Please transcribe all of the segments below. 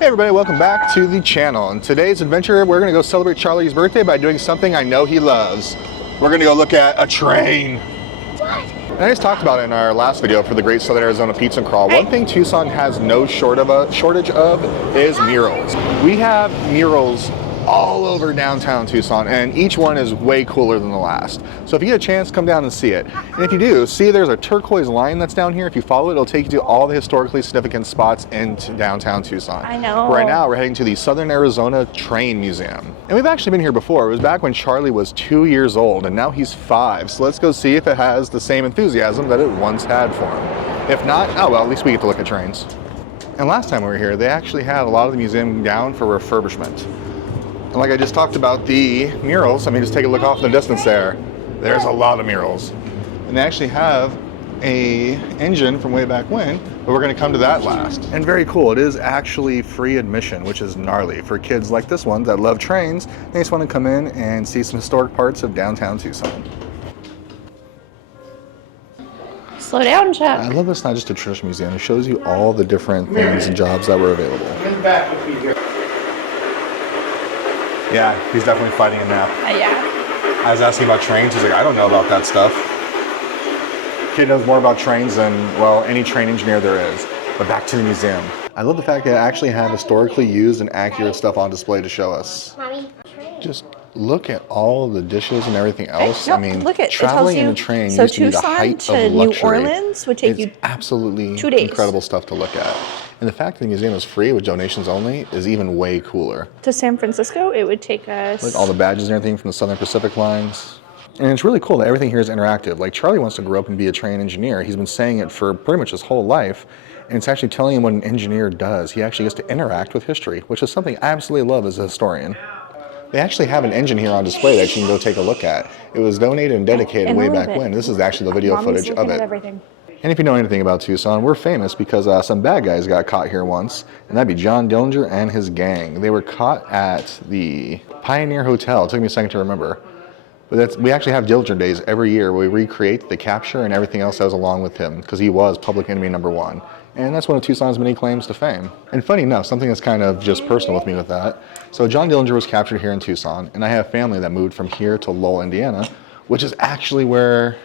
Hey everybody, welcome back to the channel. In today's adventure, we're gonna go celebrate Charlie's birthday by doing something I know he loves. We're gonna go look at a train. What? And I just talked about it in our last video for the Great Southern Arizona Pizza and Crawl. One thing Tucson has no shortage of is murals. We have murals all over downtown Tucson, and each one is way cooler than the last. So if you get a chance, come down and see it. And if you do, see there's a turquoise line that's down here. If you follow it, it'll take you to all the historically significant spots in downtown Tucson. I know. Right now, we're heading to the Southern Arizona Train Museum. And we've actually been here before. It was back when Charlie was 2 years old, and now he's 5. So let's go see if it has the same enthusiasm that it once had for him. If not, oh well, at least we get to look at trains. And last time we were here, they actually had a lot of the museum down for refurbishment. And like I just talked about the murals, I mean, just take a look off in the distance there. There's a lot of murals. And they actually have a engine from way back when, but we're gonna come to that last. And very cool, it is actually free admission, which is gnarly for kids like this one that love trains. They just wanna come in and see some historic parts of downtown Tucson. Slow down, Chuck. I love this, not just a traditional museum, it shows you all the different things and jobs that were available. Yeah, he's definitely fighting a nap. Yeah. I was asking about trains. He's like, I don't know about that stuff. Kid knows more about trains than, well, any train engineer there is. But back to the museum. I love the fact that they actually have historically used and accurate stuff on display to show us. Mommy, Just look at all the dishes and everything else. No, I mean, look at, traveling it tells you, in a train so used to be the Tucson height to of New luxury. Orleans would take It's you absolutely 2 days. incredible stuff to look at. And the fact that the museum is free with donations only is even way cooler. To San Francisco, it would take us... Like all the badges and everything from the Southern Pacific lines. And it's really cool that everything here is interactive. Like Charlie wants to grow up and be a train engineer. He's been saying it for pretty much his whole life. And it's actually telling him what an engineer does. He actually gets to interact with history, which is something I absolutely love as a historian. They actually have an engine here on display that you can go take a look at. It was donated and dedicated way back when. This is actually the video footage of it. And if you know anything about Tucson, we're famous because some bad guys got caught here once, and that'd be John Dillinger and his gang. They were caught at the Pioneer Hotel. It took me a second to remember. But we actually have Dillinger Days every year where we recreate the capture and everything else that was along with him, because he was public enemy #1. And that's one of Tucson's many claims to fame. And funny enough, something that's kind of just personal with me with that. So John Dillinger was captured here in Tucson, and I have family that moved from here to Lowell, Indiana, which is actually where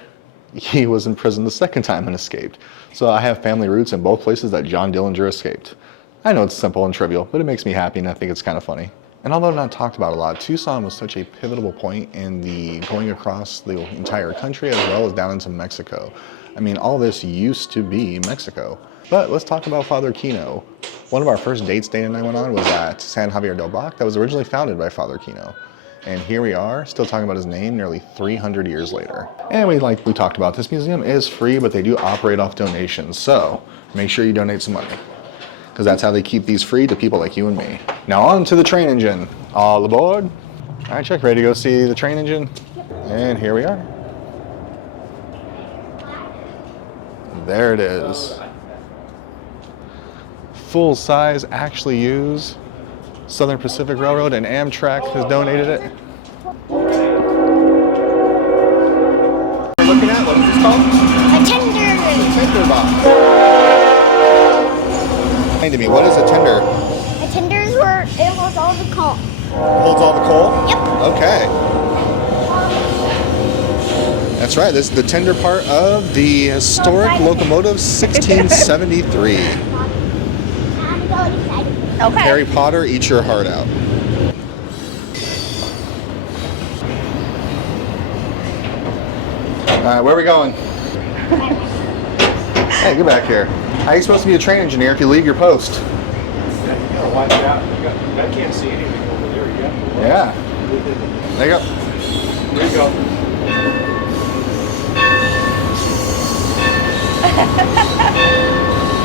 he was in prison the second time and escaped. So I have family roots in both places that John Dillinger escaped. I know it's simple and trivial, but it makes me happy and I think it's kind of funny. And although not talked about a lot, Tucson was such a pivotal point in the going across the entire country as well as down into Mexico. I mean, all this used to be Mexico. But let's talk about Father Kino. One of our first dates Dana and I went on was at San Javier del Bac that was originally founded by Father Kino. And here we are, still talking about his name nearly 300 years later. And like we talked about, this museum is free, but they do operate off donations. So make sure you donate some money, because that's how they keep these free to people like you and me. Now on to the train engine. All aboard. All right, Chuck, ready to go see the train engine? And here we are. There it is. Full size, actually used. Southern Pacific Railroad and Amtrak has donated it. We're looking at, what is this called? A tender. A tender box. Explain to me, what is a tender? A tender is where it holds all the coal. Holds all the coal? Yep. Okay. That's right, this is the tender part of the historic locomotive 1673. Okay. Harry Potter, eat your heart out. All right, where are we going? Hey, get back here. How are you supposed to be a train engineer if you leave your post? You gotta watch out. I can't see anything over there yet. Yeah. There you go. There you go.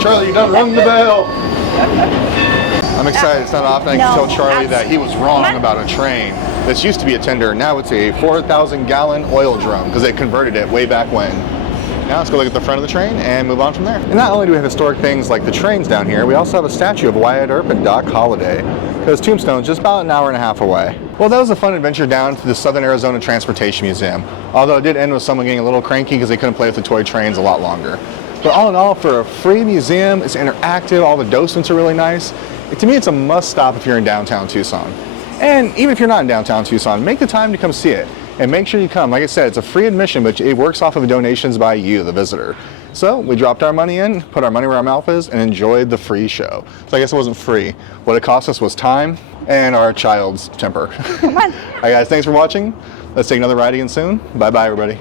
Charlie, you done rung the bell. I'm excited. It's not often I can tell Charlie that he was wrong about a train. This used to be a tender. Now it's a 4,000 gallon oil drum because they converted it way back when. Now let's go look at the front of the train and move on from there. And not only do we have historic things like the trains down here, we also have a statue of Wyatt Earp and Doc Holliday, because Tombstone's just about an hour and a half away. Well, that was a fun adventure down to the Southern Arizona Transportation Museum, although it did end with someone getting a little cranky because they couldn't play with the toy trains a lot longer. But all in all, for a free museum, it's interactive, all the docents are really nice. To me, it's a must stop if you're in downtown Tucson. And even if you're not in downtown Tucson, make the time to come see it. And make sure you come. Like I said, it's a free admission, but it works off of donations by you, the visitor. So we dropped our money in, put our money where our mouth is, and enjoyed the free show. So I guess it wasn't free. What it cost us was time and our child's temper. Come on. All right, guys, thanks for watching. Let's take another ride again soon. Bye-bye, everybody.